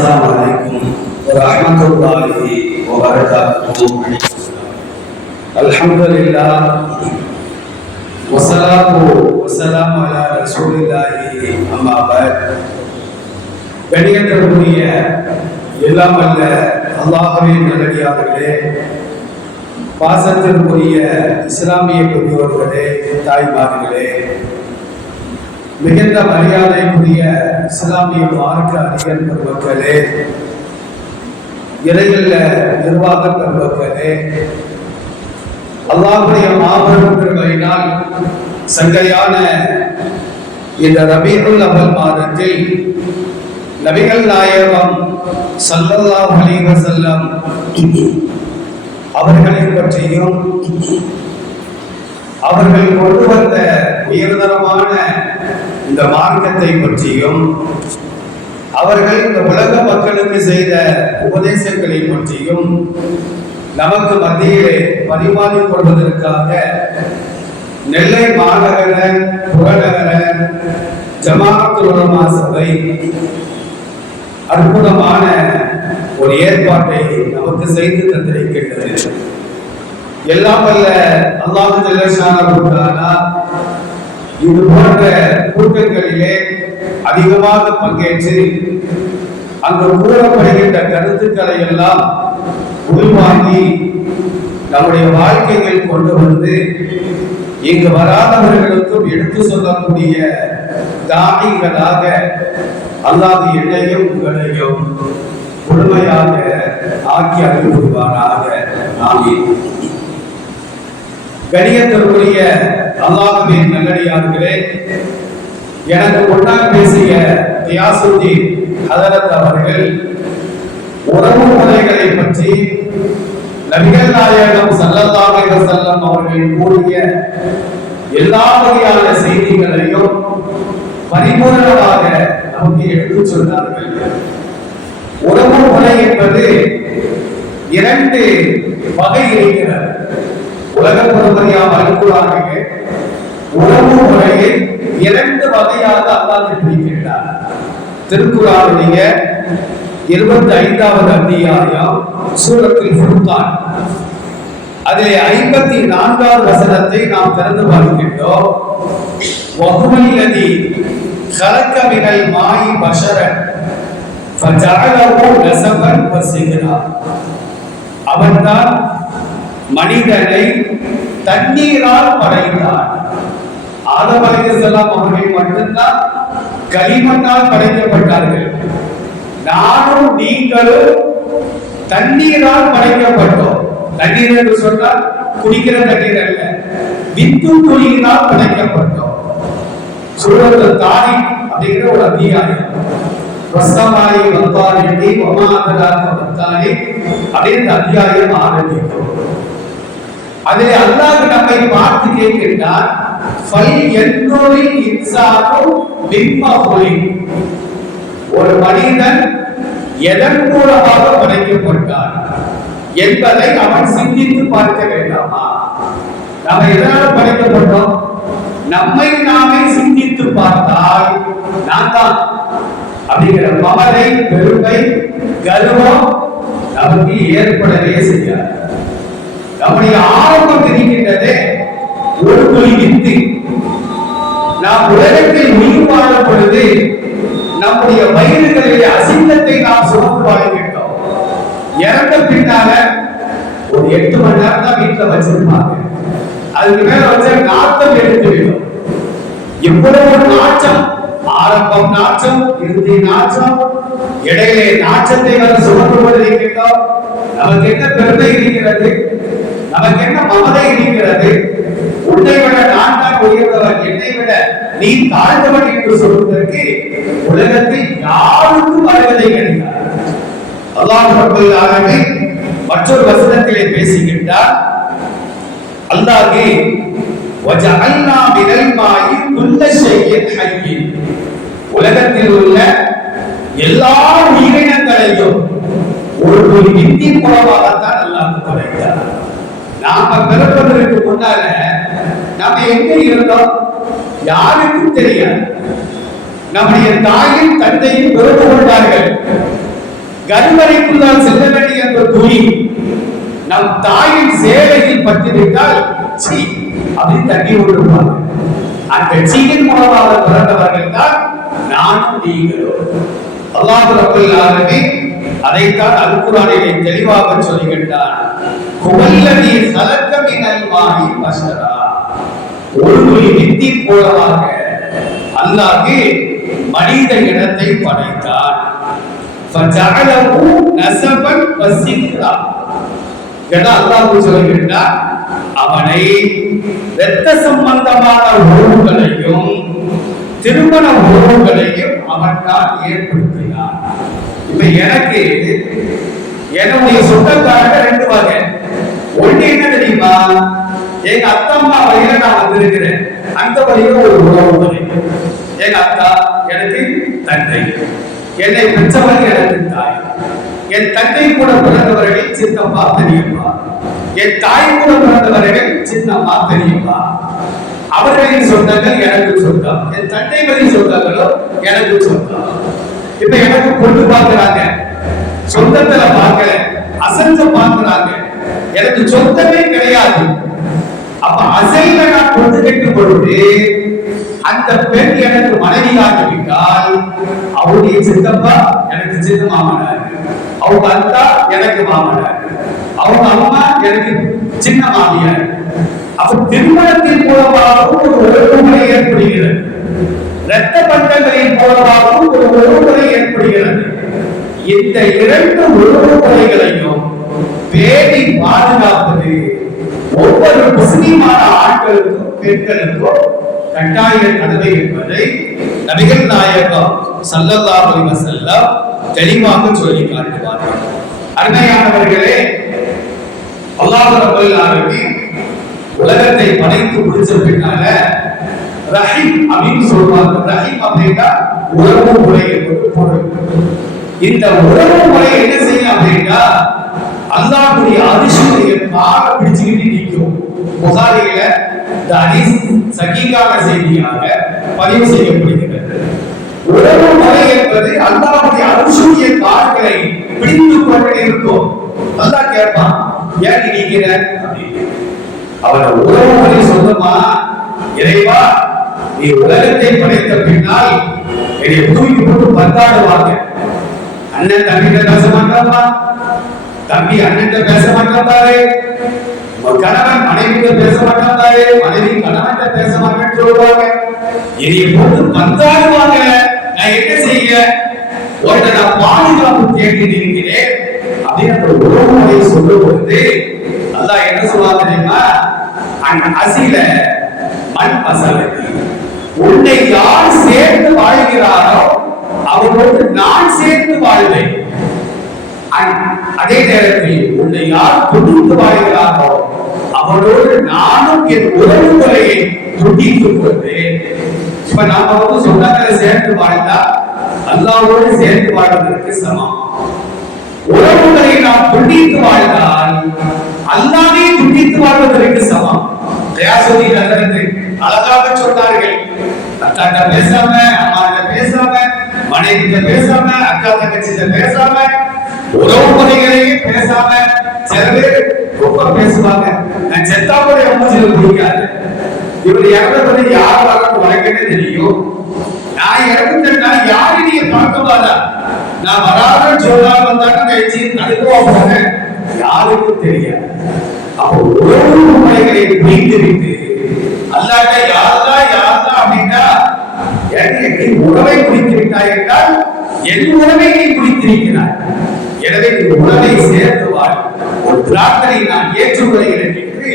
السلام عليكم ورحمة الله وبركاته الحمد لله والصلاة والسلام على رسول الله أما بعد கணியத்திற்குரிய எல்லாம் அல்ல அல்லாஹுவின் நல்லடியார்களே பாசத்திற்குரிய இஸ்லாமிய பெரியோர்களே தாய்மார்களே மிகுந்த மரியாதைக்குரிய இஸ்லாமிய மார்க்க அறிஞர் பெருமக்களே இடையில நிர்வாக பெருமக்களே அல்லாவுடைய மாபெரும் பெருமையினால் சங்கையான இந்த ரபீருல் அவல் மாதத்தில் நபிகள் நாயகம் சல்லல்லா அலிவ செல்லம் அவர்களை பற்றியும் அவர்கள் கொண்டு வந்த உயர்தரமான இந்த மார்க்கத்தை பற்றியும் அவர்கள் இந்த உலக மக்களுக்கு செய்த உபதேசங்களை பற்றியும் நமக்கு மத்தியிலே பரிமாறிக் கொள்வதற்காக நெல்லை மாநகர புறநகர ஜமாத்துலமா சபை அற்புதமான ஒரு ஏற்பாட்டை நமக்கு செய்து தந்திருக்கின்றது. எல்லாம் வல்ல அல்லாஹு ஜல்லஷானா இது போன்ற கூட்டங்களிலே அதிகமாக பங்கேற்று அங்கு கூறப்படுகின்ற கருத்துக்களை எல்லாம் உள்வாங்கி நம்முடைய வாழ்க்கைகள் கொண்டு வந்து இங்கு வராதவர்களுக்கும் எடுத்து சொல்லக்கூடிய தானியங்களாக அல்லாது என்னையும் உங்களையும் முழுமையாக ஆக்கி அனுப்புவானாக. ஆமீன். கணியத்திற்குரிய அல்லாஹின் நல்லடியார்களே எனக்கு ஒன்றாக பேசிய தியாசுதீன் ஹதரத் அவர்கள் உறவு முறைகளை பற்றி நபிகள் நாயகம் சல்லல்லாஹு செல்லம் அவர்கள் கூறிய எல்லா வகையான செய்திகளையும் பரிபூர்ணமாக நமக்கு எடுத்துச் சொன்னார்கள். உறவு முறை என்பது இரண்டு வகை இருக்கிறது. உலக பொறுமதியா அனுகூலாக உறவு முறையை இரண்டு வகையாக அல்லாஹ் பிரிக்கின்றார் திருக்குறானுடைய இருபத்தி ஐந்தாவது அத்தியாயம் சூரத்தில் ஃபுர்கான் அதிலே ஐம்பத்தி நான்காவது வசனத்தை நாம் திறந்து பார்க்கின்றோம் வகுமல்லதி خلق من الماء بشرا فجعله نسبا وسجرا அவன்தான் மனிதனை தண்ணீரால் படைத்தார். ஆதம் அலைஹிஸ்ஸலாம் அவர்கள் மட்டும்தான் களிமண்ணால் படைக்கப்பட்டார்கள். நானும் நீங்களும் தண்ணீரால் படைக்கப்பட்டோம். தண்ணீர் என்று சொன்னால் குடிக்கிற தண்ணீர் அல்ல வித்து துளியினால் படைக்கப்பட்டோம். சூரத்து தாய் அப்படிங்கிற ஒரு அத்தியாயம். பிரசமாயி வந்தாரி ஒமாதராக வந்தாரி அப்படின்னு அத்தியாயம் ஆரம்பிக்கும் அதில் அல்லாஹ் நம்மை பார்த்து கேட்கின்றார் ஃபல் என்னொரு இன்சானும் பிம்மஹுலி ஒரு மனிதன் எதன் மூலமாக படைக்கப்பட்டான் என்பதை அவன் சிந்தித்து பார்க்க வேண்டாமா? நம்ம எதனால் படைக்கப்பட்டோம்? நம்மை நாமே சிந்தித்து பார்த்தால் நான் தான். அப்படிங்கிற மமதை பெருமை கர்வம் நமக்கு ஏற்படவே செய்யாது. நம்முடைய ஆரம்பம் தெரிகின்றதே. ஒரு துளி வித்து. நாம் உலகத்தில் உயிர் வாழும் பொழுது நம்முடைய வயிறுகளிலே அசிங்கத்தை நாம் சுமந்து வாழ்கின்றோம் இறந்த பின்னால ஒரு எட்டு மணி நேரம் தான் வீட்டுல வச்சிருப்பாங்க. அதுக்கு மேல வச்ச நாட்டம் எடுத்து விடும். எவ்வளவு நாச்சம் ஆரம்பம் நாச்சம் இறுதி நாச்சம் இடையிலே நாச்சத்தை வந்து சுமந்து கொண்டிருக்கின்றோம் நமக்கு என்ன பெருமை இருக்கிறது? நமக்கு என்ன மமதை இருக்கிறது? உன்னை விட நான் தான் உயர்ந்தவன் என்னை விட நீ தாழ்ந்தவன் என்று சொல்வதற்கு உலகத்தில் யாருக்கும் வருவதை கிடையாது. அல்லாஹ் மற்றொரு வசனத்திலே பேசுகின்றார். அல்லாஹே வஜஅல்னா மினல் மாயி குல்ல ஷைஇன் ஹய்யின் உலகத்தில் உள்ள எல்லா உயிரினங்களையும் ஒரு ஒரு வித்தி மூலமாகத்தான் அல்லாஹ் படைத்தார் நாம பிறப்பதற்கு முன்னால நாம எங்க இருந்தோம்? யாருக்கும் தெரியாது. நம்முடைய தாயும் தந்தையும் பிறப்பு கொண்டார்கள். கருவறைக்குள்ளால் செல்ல வேண்டிய அந்த துணி நம் தாயின் சேவையில் பட்டுவிட்டால் சி அப்படின்னு தட்டி விட்டுருப்பாங்க அந்த சீயின் மூலமாக பிறந்தவர்கள் தான் நானும் நீங்களும். அல்லாஹ் ரப்பல் ஆலமீன் அதைத்தான் அல்குரானிலே தெளிவாக சொல்லுகின்றான் குவல்லதி சலக்க மினல் மாஹி ஒரு துளி வித்தின் மூலமாக அல்லாஹ் மனித இனத்தை படைத்தான் ஃபஜஅலஹு நஸபன் வசிக்ரா. ஏன்னா அல்லாஹ் சொல்லுகின்றார் அவனை இரத்த சம்பந்தமான உறவுகளையும் திருமண உறவுகளையும் அவன் தான் இப்ப எனக்கு என்னுடைய சொந்தக்காரங்க ரெண்டு வகை. ஒண்ணு என்ன தெரியுமா? எங்க அத்தம்மா வழியில நான் வந்திருக்கிறேன். அந்த வழியில ஒரு உறவு முறை எங்க அத்தா எனக்கு தந்தை. என்னை பெற்றவர் எனக்கு தாய். என் தந்தை கூட பிறந்தவர்கள் சின்னம்மா தெரியுமா என் தாய் கூட பிறந்தவர்கள் சின்னம்மா தெரியுமா அவர்களின் சொந்தங்கள் எனக்கு சொந்தம். என் தந்தை வழி சொந்தங்களோ எனக்கு சொந்தம். இப்ப எனக்கு பொண்ணு பாக்குறாங்க சொந்தத்துல பார்க்கல அசைஞ்ச பாக்குறாங்க எனக்கு சொந்தமே கிடையாது. அப்ப அசைவ நான் கொண்டு கட்டும் பொழுது அந்த பெண் எனக்கு மனைவியாகிவிட்டால் அவருடைய சித்தப்பா எனக்கு சின்ன மாமனார். அவங்க அத்தா எனக்கு மாமனார். அவங்க அம்மா எனக்கு சின்ன மாமியார். அப்ப திருமணத்தின் மூலமாகவும் ஒரு ஒழுங்குமுறை ஏற்படுகிறது. இரத்த பந்தங்களின் மூலமாகவும் ஒரு ஒழுங்குமுறை ஏற்படுகிறது. இந்த இரண்டு ஒழுங்குமுறைகளையும் பேணி பாதுகாப்பது ஒவ்வொரு முஸ்லிமான ஆண்களுக்கும் பெண்களுக்கும் கட்டாய கடமை என்பதை நபிகள் நாயகம் சல்லல்லா அலைஹி வஸல்லம் தெளிவாக சொல்லி காட்டுவார்கள். அருமையானவர்களே அல்லாஹ் உலகத்தை படைத்து முடிச்ச பின்னால ரஹீம் அப்படின்னு சொல்லுவாங்க. ரஹீம் அப்படின்னா உறவு முறை என்பது பொருள். இந்த உறவு முறை என்ன செய்யும் அப்படின்னா அல்லாஹ்வுடைய அரிசியுடைய காலை பிடிச்சுக்கிட்டு நிற்கும். புகாரியில இந்த ஹதீஸ் சகீகான செய்தியாக பதிவு செய்யப்படுகிறது உறவு முறை என்பது அல்லாஹ்வுடைய அரிசியுடைய கால்களை பிடித்து கொண்டு இருக்கும். அல்லாஹ் கேட்பான் ஏன் நீ நிக்கிற அப்படின்னு. அவன் உறவு முறை சொந்தமா நீ உலகத்தை படைத்த பின்னால் என்னை தூக்கி போட்டு பந்தாடுவாங்க. அண்ணன் தம்பிகிட்ட பேச மாட்டாப்பா தம்பி அண்ணன் பேச மாட்டாரு கணவன் மனைவிட்ட பேச மாட்டாரு மனைவி கணவன் பேச மாட்டேன்னு சொல்லுவாங்க. என்னை போட்டு பந்தாடுவாங்க. நான் என்ன செய்ய? உன்னை நான் பாதுகாப்பு தேடி நிற்கிறேன் அப்படின்னு அந்த உறவு முறையை சொல்லும் பொழுது அதான் என்ன சொல்லுவாங்க தெரியுமா? அன் அசில மண் மசலத்தி உன்னை யார் சேர்ந்து வாழ்கிறாரோ அவரோடு நான் சேர்ந்து வாழ்வேன். அதே நேரத்தில் உன்னை யார் துடித்து வாழ்கிறாரோ அவரோடு நானும் என் உறவு முறையை துடித்துக் கொள்வேன். இப்ப நாம வந்து சொந்தங்களை சேர்ந்து வாழ்ந்தா அல்லாவோடு சேர்ந்து வாழ்வதற்கு சமம். உறவுகளை நாம் துண்டித்து வாழ்ந்தால் அல்லாவே துண்டித்து வாழ்வதற்கு சமம். தயாசுதி அழகாக சொன்னார்கள் தட்ட பேசாம அம்மாட்ட பேசாம மனைவிட்ட பேசாம அக்கா தங்கச்சி பேசாம உறவு முறைகளையும் பேசாம சில பேர் ரொம்ப பேசுவாங்க. நான் செத்தா கூட எம்மூச்சில பிடிக்காது இவர் இறந்தபடி யார் வரணும் உனக்குன்னு தெரியும்? நான் இறந்துட்டேன்னா யாரு நீங்க பார்க்க மாட்டா? நான் வராதுன்னு சொல்லாம வந்தாங்க கழிச்சு தடுக்கவா போனேன். யாருக்கும் தெரியாது. அப்போ உறவு முறைகளை பிரித்திருக்கு அல்லாட்ட யாரெல்லாம் யார் அப்படின்னா நீ உறவை குறித்திருக்காய் என்றால் என் உறவை நீ குறித்திருக்கிறாய் எனவே நீ உறவை சேர்ந்து வாழ் ஒரு பிரார்த்தனை நான் ஏற்றுக்கொள்கிறேன் என்று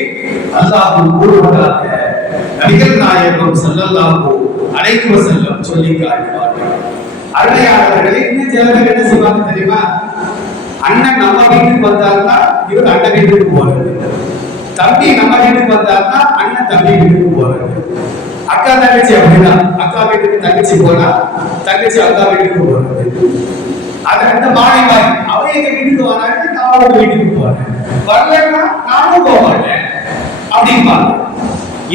அல்லாஹ் கூறுவதாக நபிகள் நாயகம் ஸல்லல்லாஹு அலைஹி செல்லம் சொல்லி காட்டுவார்கள் அருமையாளர்களே இன்னும் சில பேர் என்ன செய்வாங்க தெரியுமா? அண்ணன் நம்ம வீட்டுக்கு வந்தாருன்னா இவர் அண்ணன் வீட்டுக்கு போறது. தம்பி நம்ம வீட்டுக்கு வந்தாருன்னா அண்ணன் தம்பி வீட்டுக்கு போறது. அக்கா தங்கச்சி அப்படின்னா அக்கா வீட்டுக்கு தங்கச்சி போனா தங்கச்சி அக்கா வீட்டுக்கு போறது. அது அந்த மாறி மாறி அவன் எங்க வீட்டுக்கு வராங்க நான் அவங்க வீட்டுக்கு போறேன். வரலன்னா நானும் போக மாட்டேன் அப்படிம்பாங்க.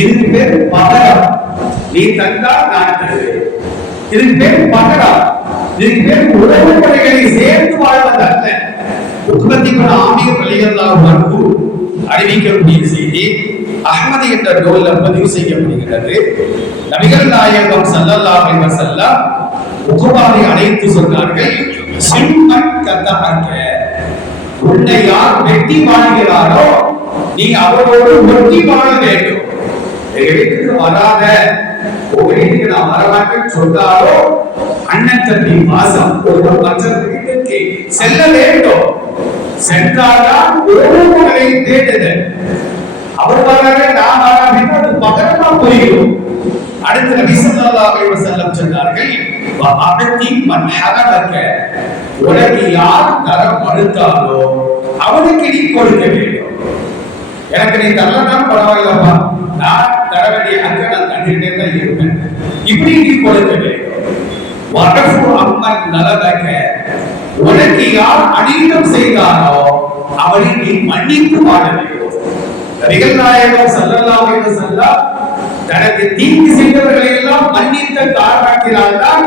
இதுக்கு பேர் பகரம் நீ தந்தா நான் தருவேன். இதுக்கு பேர் பகரம் இதுக்கு பேர் உறவு முறைகளை சேர்ந்து வாழ்வதல்ல. ஆமீர் ரலியல்லாஹு அன்ஹு அறிவிக்கக்கூடிய செய்தி. அஹ்மது என்ற நூல்ல பதிவு செய்யப்படுகிறது. நபிகள் நாயகம் ஸல்லல்லாஹு அலைஹி செல்லா உகுபாவை அழைத்து சொன்னார்கள் சிம்மன் கதஹக்க உன்னை யார் வெட்டி வாழ்கிறாரோ நீ அவரோடு ஒட்டி வாழ வேண்டும். எங்க வராத உங்க வீட்டுக்கு நான் வரமாட்டேன்னு சொன்னாரோ அண்ணன் தம்பி பாசம் ஒருவர் மற்ற செல்ல வேண்டும். சென்றால்தான் உறவுகளை தேடுதல் அவர் வராரு நான் வராமல் அது பகரமா போயிடும் அடுத்து நபி ஸல்லல்லாஹு அலைஹி வஸல்லம் சொன்னார்கள் வஅபதி மன் ஹரபக உனக்கு யார் தர மறுத்தாலோ அவனுக்கு நீ கொடுக்க வேண்டும். எனக்கு நீ தரலாம் பரவாயில்லப்பா. நான் தர வேண்டிய அங்க நான் கண்டுகிட்டே தான் இருப்பேன். இப்படி நீ கொடுக்க வேண்டும். வடஃபு அம்மன் நலதக உனக்கு யார் அநீதம் செய்தாரோ அவனை நீ மன்னித்து வாழ வேண்டும். நபிகள் நாயகம் ஸல்லல்லாஹு அலைஹி வஸல்லம் தனக்கு தீங்கு செய்தவர்களை எல்லாம் மன்னித்த காரணத்தினால்தான்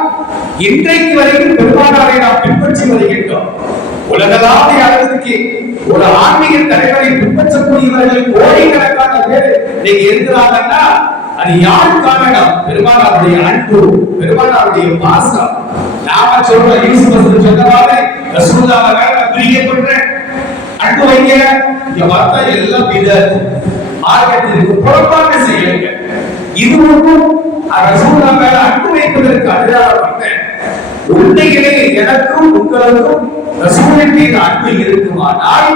இன்றைக்கு வரைக்கும் பெருமானாரை நாம் பின்பற்றி வருகின்றோம். உலகளாவிய அளவுக்கு ஒரு ஆன்மீக தலைவரை பின்பற்றக்கூடியவர்கள் கோடிக்கணக்கான பேர் நீங்க இருக்கிறாங்கன்னா அது யார் காரணம்? பெருமானாருடைய அன்பு பெருமானாருடைய பாசம். நாம சொல்ற யூசுப் சொன்னவாறு மாதிரி ரசூலுல்லாஹ் பிரிய பிரியப்படுறேன் அன்பு வைங்க. இங்க பார்த்தா எல்லாம் விதத் மார்க்கெட்டிற்கு புறப்பாக செய்யுங்க இது ஒன்றும் ரசூல்லா மேல அன்பு வைப்பதற்கு அடையாளப்பட்ட உண்மையிலே எனக்கும் உங்களுக்கும் ரசூலின் மீது அன்பு இருக்குமானால்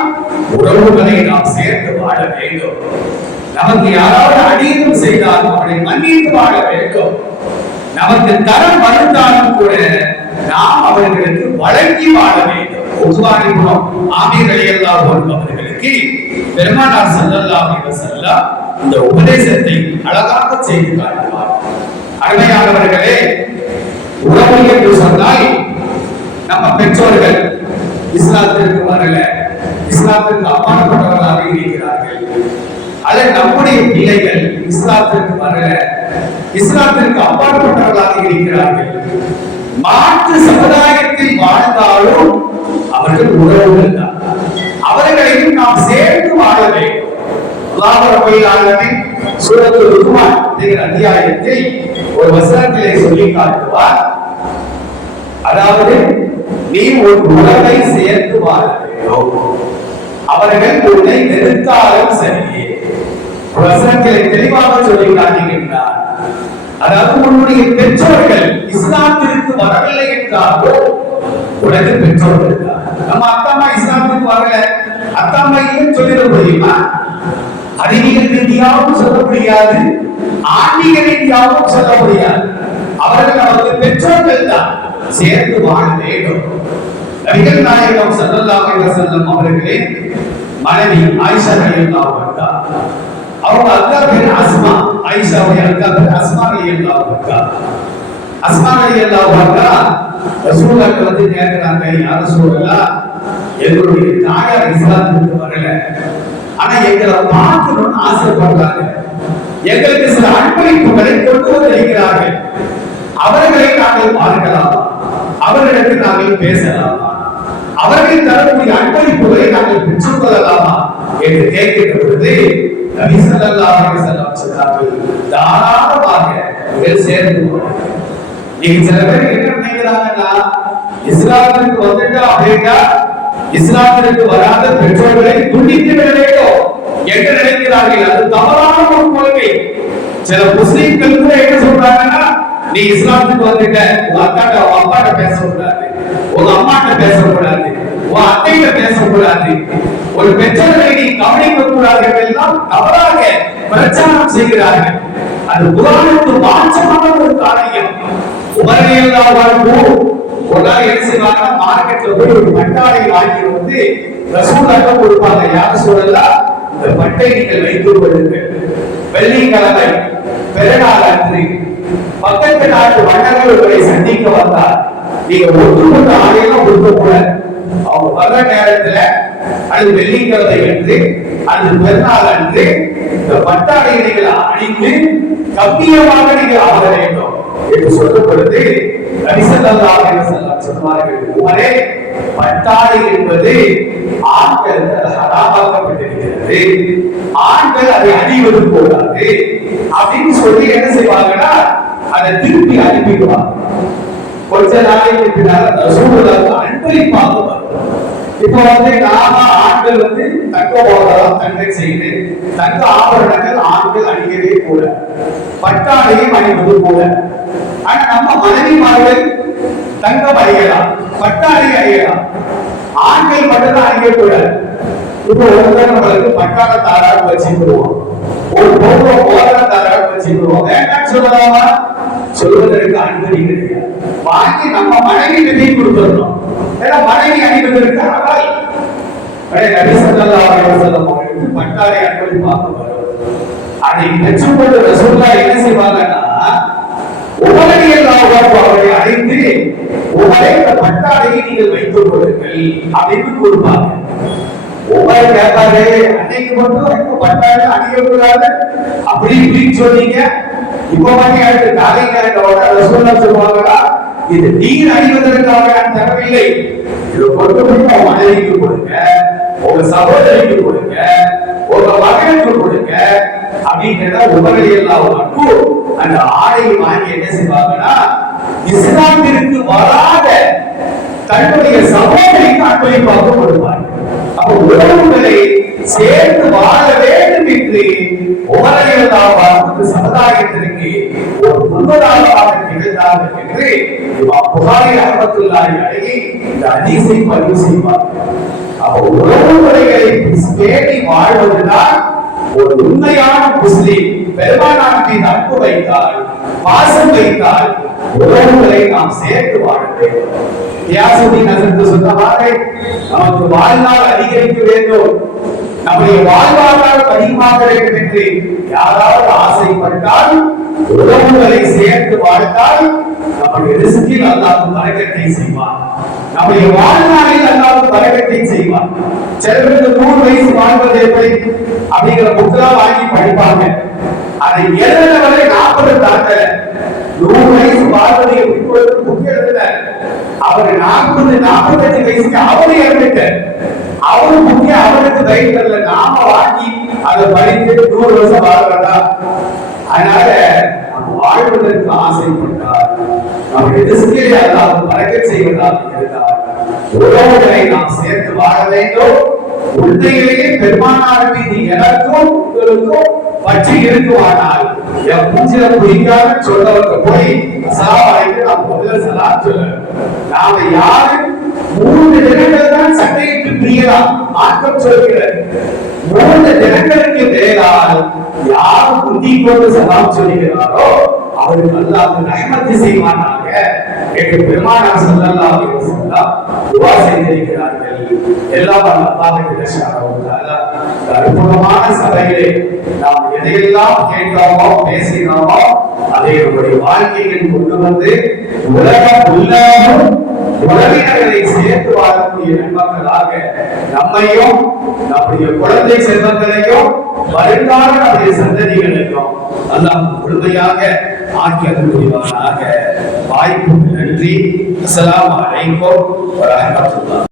உறவுகளை நாம் சேர்ந்து வாழ வேண்டும். நமக்கு யாராவது அநீதம் செய்தாலும் அவனை மன்னித்து வாழ வேண்டும். நமக்கு தரம் மறுத்தாலும் கூட நாம் அவர்களுக்கு வழங்கி வாழ வேண்டும். உத்வானிபுரம் ஆமீர் அலியல்லாஹு அவர்களுக்கு. பெருமானார் ஸல்லல்லாஹு அலைஹி இந்த உபதேசத்தை அழகாக செய்து காட்டுவார். அருமையானவர்களே உறவு என்று சொன்னால் நம்ம பெற்றோர்கள் இஸ்லாத்திற்கு வரல. இஸ்லாத்திற்கு அப்பாற்பட்டவர்களாக இருக்கிறார்கள். அது நம்முடைய பிள்ளைகள் இஸ்லாத்திற்கு வரல. இஸ்லாத்திற்கு அப்பாற்பட்டவர்களாக இருக்கிறார்கள். மாற்று சமுதாயத்தில் வாழ்ந்தாலும் அவர்கள் உறவுகள் தான். அவர்களையும் நாம் சேர்த்து வாழ வேண்டும். அல்லாஹ் ரப்பல் ஆலமீன் சூரத்துல் என்கிற அத்தியாயத்தில் ஒரு வசனத்திலே சொல்லி காட்டுவார். அதாவது நீ ஒரு உறவை சேர்த்து வாழ்கிறோ அவர்கள் உன்னை வெறுத்தாலும் சரியே ஒரு வசனத்திலே தெளிவாக சொல்லி காட்டுகின்றார். அதாவது உன்னுடைய பெற்றோர்கள் இஸ்லாத்திற்கு வரவில்லை என்றாலோ உனக்கு பெற்றோர்கள் நம்ம அத்தாமா அம்மா இஸ்லாத்துக்கு வரல. அத்தாமா இன்னும் சொல்லிட முடியுமா? அறிவியல் ரீதியாகவும் சொல்ல முடியாது ஆன்மீக ரீதியாகவும் சொல்ல முடியாது அவர்கள் நமக்கு பெற்றோர்கள் தான். சேர்ந்து வாழ வேண்டும். நபிகள் நாயகம் சல்லல்லாஹு அலைஹி வஸல்லம் அவர்களே மனைவி ஆயிஷா ரலியல்லாஹு அன்ஹா அவங்க அக்கா பேர் அஸ்மா ஆயிஷாவுடைய அக்கா பேர் அஸ்மா ரலியல்லாஹு அன்ஹா. அஸ்மா ரலியல்லாஹு அன்ஹா ரசூலுல்லாஹ் வந்து கேக்குறாங்க யா ரசூலுல்லாஹ் எங்களுடைய தாயார் இஸ்லாத்துக்கு வரல. ஆனா எங்களை பார்க்கணும்னு ஆசைப்படுறாங்க. எங்களுக்கு சில அன்பளிப்புகளை கொண்டு வந்திருக்கிறார்கள் அவர்களை நாங்கள் பார்க்கலாம். அவர்களுக்கு நாங்கள் பேசலாம். அவர்கள் தரக்கூடிய அன்பளிப்புகளை நாங்கள் பெற்றுக் கொள்ளலாமா என்று கேட்கின்ற பொழுது தாராளமாக சேர்ந்து நீங்க சில பேர் என்ன நினைக்கிறாங்கன்னா இஸ்லாத்திற்கு வந்துட்டா அப்படின்னா இஸ்லாத்திற்கு வராத பெற்றோர்களை துண்டித்து விட வேண்டும் என்று நினைக்கிறார்கள். அது தவறான ஒரு கொள்கை. சில முஸ்லீம்கள் கூட என்ன சொல்றாங்கன்னா நீ இஸ்லாத்துக்கு வந்துட்ட உங்க அக்காட்ட உங்க அப்பாட்ட பேசக்கூடாது. உங்க அம்மாட்ட பேசக்கூடாது. உங்க அத்தையிட்ட பேசக்கூடாது. ஒரு பெற்றோர்களை நீ கவனிக்க கூடாது என்றெல்லாம் தவறாக பிரச்சாரம் செய்கிறார்கள். அது குரானுக்கு மாற்றமான ஒரு காரியம். உமரையெல்லாம் ஒரு நாள் என்ன செய்வாங்க மார்க்கெட்ல போய் ஒரு பட்டாடை வாங்கி வந்து ரசூலாக கொடுப்பாங்க. யார் சொல்லலாம் இந்த பட்டை நீங்கள் வைத்துக் கொள்ளுங்கள். வெள்ளிக்கிழமை பிறநாள் அன்று பக்கத்து நாட்டு மன்னர்கள் உங்களை சந்திக்க வந்தால் நீங்க ஒட்டுமொத்த ஆடையெல்லாம் கொடுக்க கூடாது அவங்க வர்ற நேரத்துல அது வெள்ளிக்கிழமை அன்று அது பெருநாள் அன்று இந்த பட்டாடை நீங்கள் அணிந்து கம்பியமாக நீங்கள் ஆக வேண்டும் என்று சொல்லப்படுது. சொன்னார்கள் உமரே பட்டாடை என்பது ஆண்கள் அது ஹராமாக்கப்பட்டிருக்கிறது. ஆண்கள் அதை அணிவது கூடாது அப்படின்னு சொல்லி என்ன செய்வாங்கன்னா அதை திருப்பி அனுப்பிடுவாங்க. கொஞ்ச நாளைக்கு பின்னால் ரசூலுல்லாஹ் அன்பளிப்பாக வரும். இப்போ வந்து நாம ஆண்கள் வந்து தங்க போதெல்லாம் தங்க செய்து தங்க ஆபரணங்கள் ஆண்கள் அணியவே கூட பட்டாடையும் அணிவது கூட ஆனா நம்ம மனைவிமார்கள் தங்கம் அணியலாம் பட்டாடை அணியலாம் ஆண்கள் மட்டும்தான் அணியக்கூடாது இப்போ ஒருத்தர் பட்டாள தாராள வச்சுக்கிடுவோம். ஒரு பொருளை போராட தாராள வச்சுக்கிடுவோம். வேண்டாம் சொல்லலாமா? சொல்வதற்கு அனுமதி கிடையாது. வாங்கி நம்ம மனைவி நிதி கொடுத்துடணும். ஏன்னா மனைவி அணிவதற்கு ஆனால் நபி ஸல்லல்லாஹு அலைஹி அவர்களுக்கு பட்டாரை அனுமதி பார்க்க அதை பெற்றுக்கொண்டு ரசூல்லா என்ன செய்வாங்கன்னா உமரடியல்லாஹு அவர்களை அழைத்து உமரை இந்த பட்டாடையை நீங்கள் வைத்துக் கொள்ளுங்கள் அப்படின்னு கொடுப்பாங்க உமர் கேட்பாரு அன்னைக்கு மட்டும் இப்போ பட்டாடை அணியக்கூடாது அப்படி இப்படின்னு சொன்னீங்க இப்ப மாதிரி அடுத்து நாளைக்கு ரசூல்லா சொல்லுவாங்களா இது நீர் அணிவதற்காக நான் தரவில்லை இது கொண்டு போய் உங்க மனைவிக்கு கொடுங்க. உங்க சகோதரிக்கு கொடுங்க உங்க மகனுக்கு கொடுங்க. அப்படின்றத உபரி எல்லாம் அன்பு அந்த ஆடையை வாங்கி என்ன செய்வாங்கன்னா இஸ்லாமிற்கு வராத தன்னுடைய சகோதரிக்கு அன்பளிப்பாக கொடுப்பார் அப்ப உறவுகளை சேர்ந்து வாழ வேண்டும் என்று உபரையல்லாவாருக்கு சமுதாயத்திற்கு ஒரு முன்பதாக திகழ்ந்தார்கள் என்று புகாரி அகமத்துல்லாரி அழகி இந்த அதிசை பதிவு செய்வார். அப்ப உறவுமுறைகளை பேணி வாழ்வதுதான் ஒரு உண்மையான முஸ்லீம். பெருமானார் நட்பு வைத்தால் பாசம் வைத்தால் உறவுகளை நாம் சேர்த்து வாழ வேண்டும். தியாசுதீன் ஹசரத் சொன்ன நமக்கு வாழ்நாள் அதிகரிக்க வேண்டும். நம்முடைய வாழ்வாதாரம் அதிகமாக வேண்டும் என்று யாராவது ஆசைப்பட்டால் உறவுகளை சேர்த்து வாழ்த்தால் நம்முடைய ரிசுக்கில் அல்லாஹ் பறக்கத்தை செய்வான். நம்முடைய வாழ்நாளில் அல்லாஹ் பறக்கத்தை செய்வான். சிலருக்கு நூறு வயசு வாழ்வது எப்படி? அப்படிங்கிற புத்தகம் வாங்கி படிப்பாங்க. அதை எழுதுன வரை நாற்பது தாண்டல நூறு வயசு வாழ்வது எப்படி புத்தகம் எழுதுன அவர் நாற்பது நாற்பத்தஞ்சு வயசுக்கு அவரு இறந்துட்டார். அவரு முக்கியம் அவருக்கு தைரியத்துல நாம வாங்கி அதை படித்து நூறு வருஷம் வாழ்றதா அதனால வாழ்வதற்கு ஆசைப்பட்டார் நம்முடைய ரிஸ்கிலே அல்லாஹ் பறக்க செய்வதாக இருந்தார் உறவுகளை நாம் சேர்த்து வாழ வேண்டும். உண்மையிலேயே பெருமானார் மீது எனக்கும் உங்களுக்கும் வச்சு இருக்குவானால் என் மூஞ்சில பிடிக்காத சொல்லவங்க போய் சாவாய்க்கு நான் முதல்ல சலா சொல்ல நாம யாரு மூன்று தினங்கள் தான் சட்டையிட்டு பிரியலாம் மாற்றம் சொல்கிறது மூன்று தினங்களுக்கு மேலால் யார் புத்தி கொண்டு சலாம் சொல்கிறாரோ அவருக்கு அல்லாஹ் ரஹமத்து செய்வானாக என்று பெருமானார் ஸல்லல்லாஹு அலைஹி வஸல்லம் துஆ செய்திருக்கிறார்கள். எல்லாம் அல்லாஹ் ஜல்லஷானஹு தஆலா அற்புதமான சபையிலே நாம் எதையெல்லாம் கேட்டோமோ பேசினோமோ அதை நம்முடைய வாழ்க்கையில் கொண்டு வந்து உலகம் உள்ளாலும் உறவினர்களை சேர்த்து வாழக்கூடிய நண்பர்களாக நம்மையும் நம்முடைய குழந்தை செல்வங்களையும் வருங்கால நம்முடைய சந்ததிகளையும் அல்லாஹ் முழுமையாக ஆக்கி அருள் புரிவானாக வாய்ப்புக்கு நன்றி அஸ்ஸலாமு அலைக்கும் வரஹ்மத்துல்லாஹ்